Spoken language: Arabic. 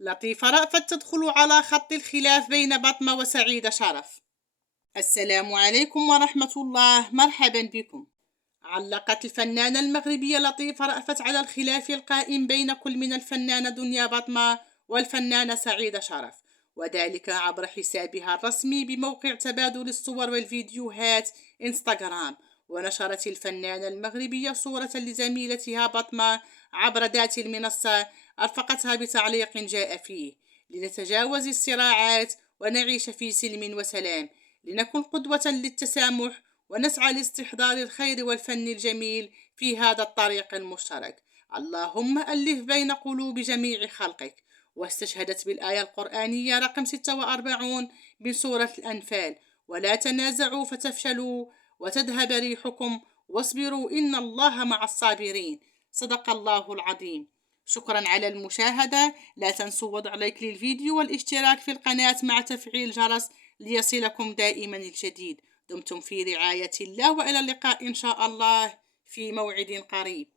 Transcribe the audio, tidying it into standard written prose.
لطيفة رأفت تدخل على خط الخلاف بين بطمة وسعيدة شرف. السلام عليكم ورحمة الله، مرحبا بكم. علقت الفنانة المغربية لطيفة رأفت على الخلاف القائم بين كل من الفنانة دنيا بطمة والفنانة سعيدة شرف، وذلك عبر حسابها الرسمي بموقع تبادل الصور والفيديوهات انستغرام. ونشرت الفنانة المغربية صورة لزميلتها بطمة عبر ذات المنصة، أرفقتها بتعليق جاء فيه: لنتجاوز الصراعات ونعيش في سلم وسلام، لنكن قدوة للتسامح، ونسعى لاستحضار الخير والفن الجميل في هذا الطريق المشترك. اللهم ألف بين قلوب جميع خلقك. واستشهدت بالآية القرآنية رقم 46 من سورة الأنفال: ولا تنازعوا فتفشلوا وتذهب ريحكم واصبروا إن الله مع الصابرين. صدق الله العظيم. شكرا على المشاهدة. لا تنسوا وضع لايك للفيديو والاشتراك في القناة مع تفعيل الجرس ليصلكم دائما الجديد. دمتم في رعاية الله، وإلى اللقاء إن شاء الله في موعد قريب.